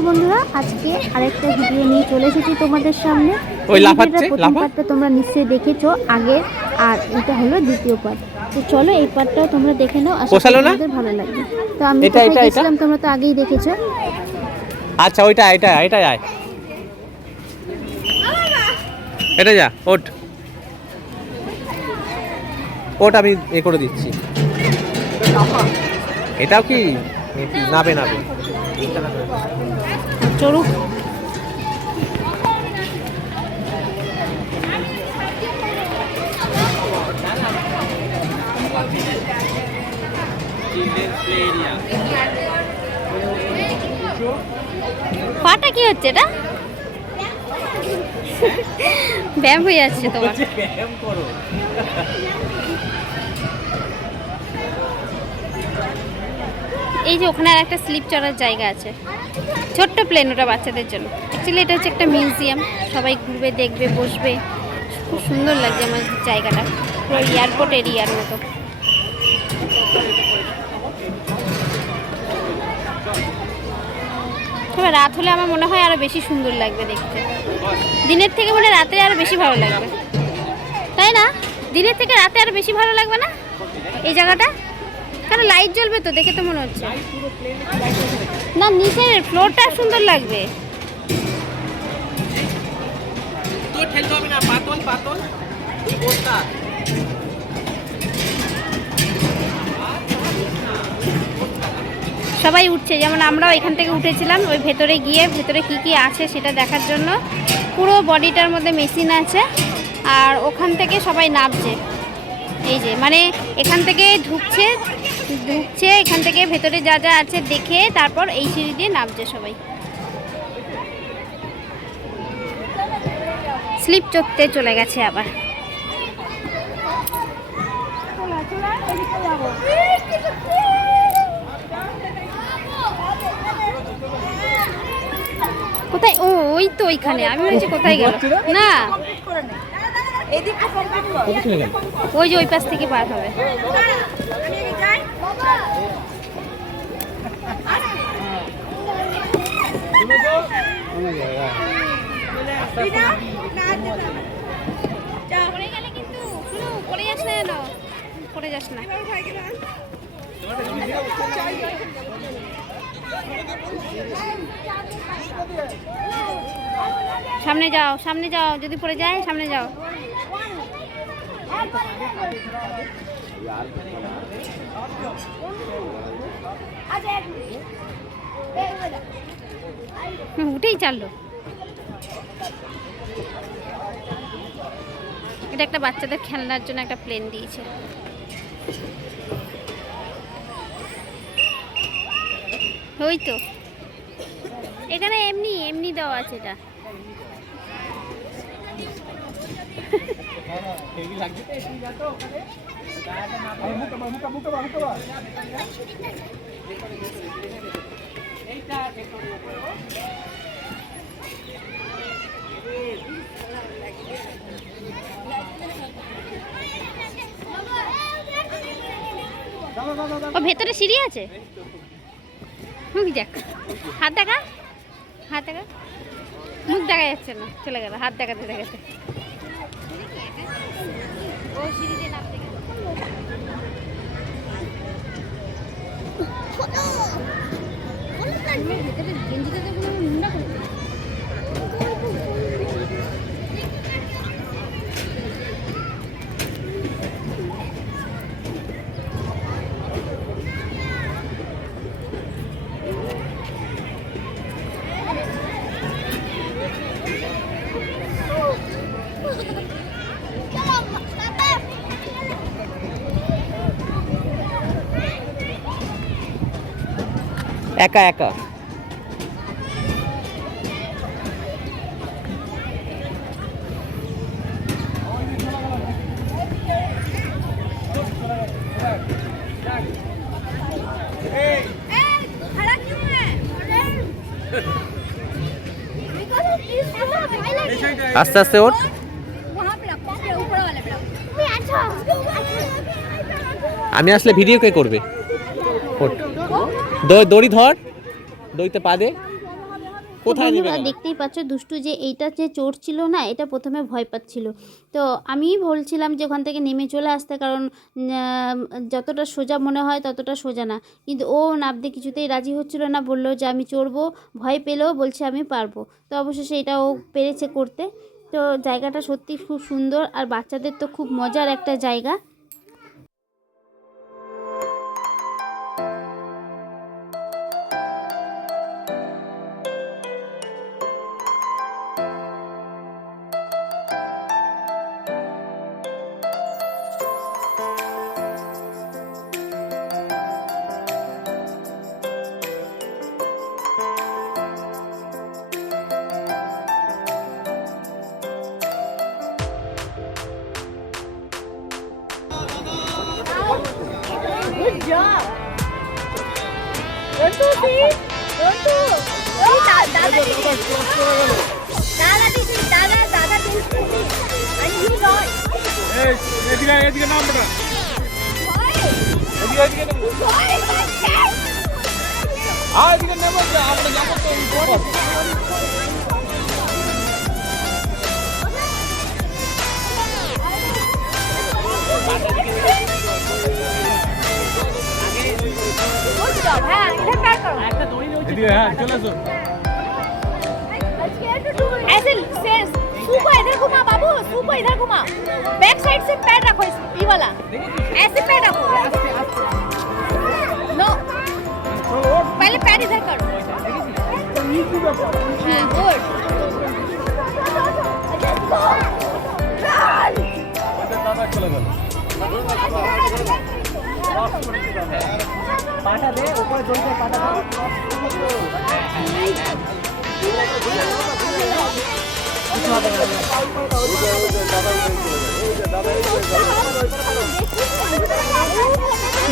নমস্কার বন্ধুরা আজকে আরেকটা ভিডিও নিয়ে চলে এসেছি তোমাদের সামনে। ওই লাফাচ্ছে, প্রথম পার্টটা তোমরা নিশ্চয়ই দেখেছ আগে আর এটা হলো দ্বিতীয় পার্ট। তো চলো এই পার্টটাও তোমরা দেখে নাও আশা করি তোমাদের ভালো লাগবে। তো আমি এটা, এটা, এটা? তোমরা তো আগেই দেখেছ। আচ্ছা ওইটা এটা এটা আয়। এটা যা ওট ওট আমি এ করে দিচ্ছি। এটাও কি? নাবে নাবে। চড়ুক। পাটা কি হচ্ছে এটা? ব্যায়াম হয়ে যাচ্ছে তোমার। এই যে ওখানে আর একটা স্লিপ চড়ার জায়গা আছে। ছোট্ট প্লেন ওটা বাচ্চাদের জন্য। অ্যাকচুয়ালি এটা হচ্ছে একটা মিউজিয়াম। সবাই ঘুরবে, দেখবে, বসবে। খুব সুন্দর লাগছে আমার জায়গাটা। পুরো এয়ারপোর্ট এরিয়ার মতো। রাত হলে আমার মনে হয় আরও বেশি সুন্দর লাগবে দেখতে। দিনের থেকে মনে রাতে আরও বেশি ভালো লাগবে। তাই না? দিনের থেকে রাতে আরও বেশি ভালো লাগবে না? এই জায়গাটা? কারণ লাইট জ্বলবে তো? দেখে তো মনে হচ্ছে। না নিচের ফ্লোরটা সুন্দর লাগবে। ঠেলতে হবে না পাতল পাতল। সবাই উঠছে যেমন আমরাও এখান থেকে উঠেছিলাম ওই ভেতরে গিয়ে ভেতরে কি কি আছে সেটা দেখার জন্য। পুরো বডিটার মধ্যে মেশিন আছে আর ওখান থেকে সবাই নামছে। এই যে মানে এখান থেকে ঢুকছে ঢুকছে এখান থেকে ভেতরে যা যা আছে দেখে তারপর এই সিঁড়ি দিয়ে নামছে সবাই। স্লিপ চড়তে চলে গেছে আবার। কোথায়? ও ওই তো ওইখানে। আমি বলছি কোথায় গেল? না। ওই যে ওই পাশ থেকে পার হবে। যাস না পড়ে যাস না সামনে যাও সামনে যাও যদি পড়ে যায় সামনে যাও। উঠেই চাললো। এটা একটা বাচ্চাদের খেলনার জন্য একটা প্লেন দিয়েছে। ওই তো। এখানে এমনি এমনি দেওয়া আছে এটা। ভেতরে সিঁড়ি আছে? মুখ দেখ। হাত দেখা? হাত দেখা? মুখ দেখা যাচ্ছে না, চলে গেল, হাত দেখাতে দেখাতে। ভেতরে গেঞ্জিটা তো কোনো নোংরা করে একা একা। আস্তে আস্তে ওঠ। আমি আসলে ভিডিও কে করবে? ওঠ। দড়ি ধর। দড়িতে পা দে। কোথায় নেবে বন্ধুরা দেখতেই পাচ্ছ দুষ্টু যে এইটা যে চোর ছিল না এটা প্রথমে ভয় পাচ্ছিল। তো আমি বলছিলাম যে ওখান থেকে নেমে চলে আসতে কারণ যতটা সোজা মনে হয় ততটা সোজা না। কিন্তু ও নামতে কিছুতেই রাজি হচ্ছিল না বলল যে আমি চড়বো ভয় পেলেও বলছে আমি পারব। তো অবশেষে এটা ও পেরেছে করতে। তো জায়গাটা সত্যি খুব সুন্দর আর বাচ্চাদের তো খুব মজার একটা জায়গা। এদিকে এদিকে নাম বেটা এদিকে এদিকে। আর এদিকে নেব আমরা যাব তো হ্যাঁ, হ্যাঁ চলে এসো ऐसे से सूको इधर घुमा बाबू सूको इधर घुमा बैक साइड से पैर रखो इस ये वाला ऐसे पैर रखो नो पहले पैर इधर करो हाँ गुड দাদা চলে গেল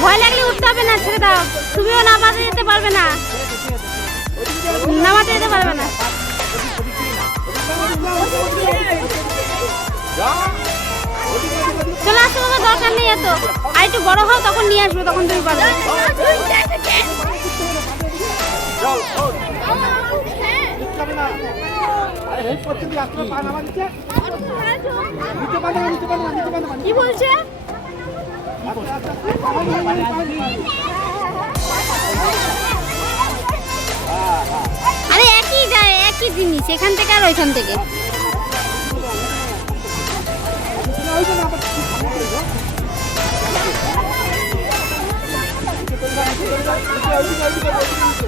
ভয় লাগলে উঠতে হবে না, ছেড়ে দাও। তুমিও নামাতে যেতে পারবে না। নামাতে যেতে পারবে না। চলে আসো বাবা, দরকার নেই এত। আর একটু বড় হও, তখন নিয়ে আসবে, তখন তুমি পারবে। কি বলছে আরে একই যায় একই জিনিস এখান থেকে আর ওইখান থেকে হুম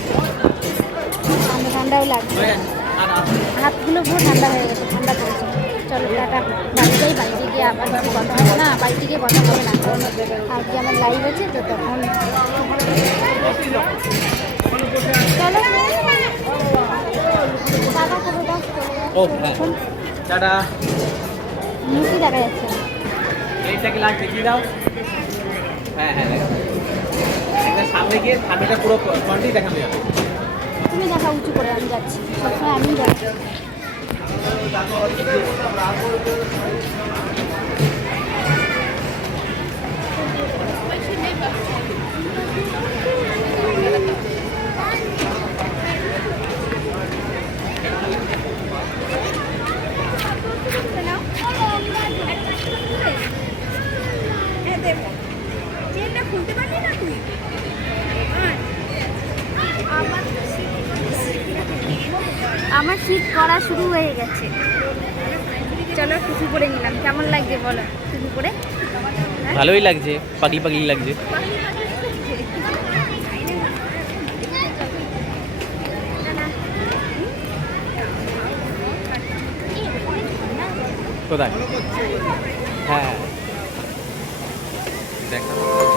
ঠান্ডাও লাগছে। হাতগুলো পুরো ঠান্ডা হয়ে গেছে ঠান্ডা পড়েছে চলো টাটা। বাড়ি যাই বাড়িতে গিয়ে আবার কথা হবে না বাড়িতে গিয়ে কথা হবে না। কারণ আজকে আমার লাইভ আছে তো তখন চলো। টাটা করে দাও যাও। ও হ্যাঁ। টাটা। মুখই দেখা যাচ্ছে। এইটাকে লাস্ট দেখিয়ে দাও। হ্যাঁ হ্যাঁ সামনে গিয়ে সামনেটা পুরো ফ্রন্টই দেখানো যাবে। তুমি দেখা উঁচু করে আমি যাচ্ছি। সবসময় আমি যাচ্ছি। আমার শীত করা শুরু হয়ে গেছে। চলো টুপি পরে নিলাম। কেমন লাগছে বলো? টুপি পরে? ভালোই লাগছে পাগলি পাগলি লাগছে। কোথায়? হ্যাঁ। দেখা।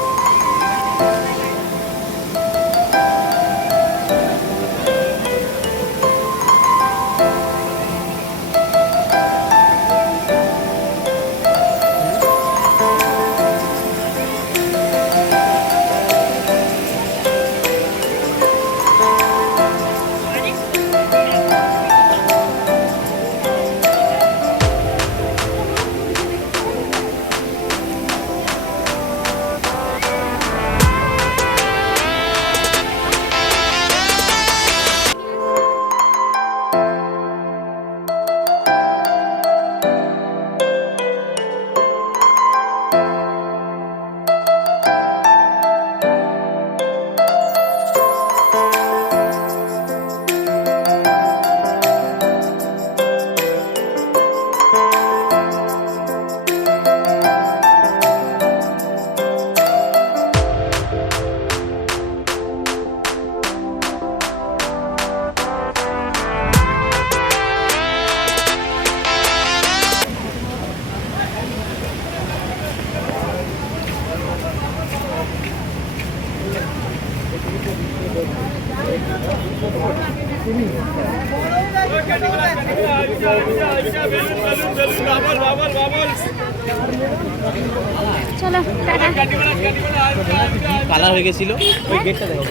হয়ে গেছিল। ওই গেটটা দেখো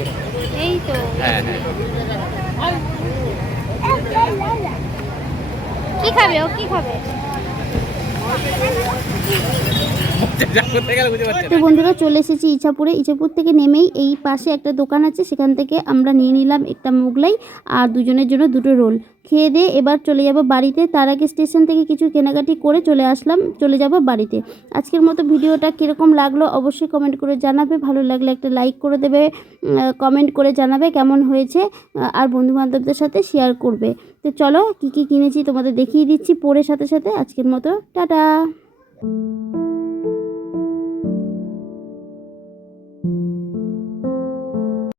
এই তো। হ্যাঁ হ্যাঁ। কি খাবে ও? কি খাবে? তো বন্ধুরা চলে এসেছি ইছাপুরে। ইছাপুর থেকে নেমেই এই পাশে একটা দোকান আছে সেখান থেকে আমরা নিয়ে নিলাম একটা মোগলাই আর দুজনের জন্য দুটো রোল। খেয়ে দিয়ে এবার চলে যাব বাড়িতে। তার আগে স্টেশন থেকে কিছু কেনাকাটি করে চলে আসলাম চলে যাব বাড়িতে। আজকের মতো ভিডিওটা কীরকম লাগল অবশ্যই কমেন্ট করে জানাবে। ভালো লাগলে একটা লাইক করে দেবে কমেন্ট করে জানাবে কেমন হয়েছে আর বন্ধুবান্ধবদের সাথে শেয়ার করবে। তো চলো কী কী কিনেছি তোমাদের দেখিয়ে দিচ্ছি। পরে সাথে সাথে আজকের মতো টাটা!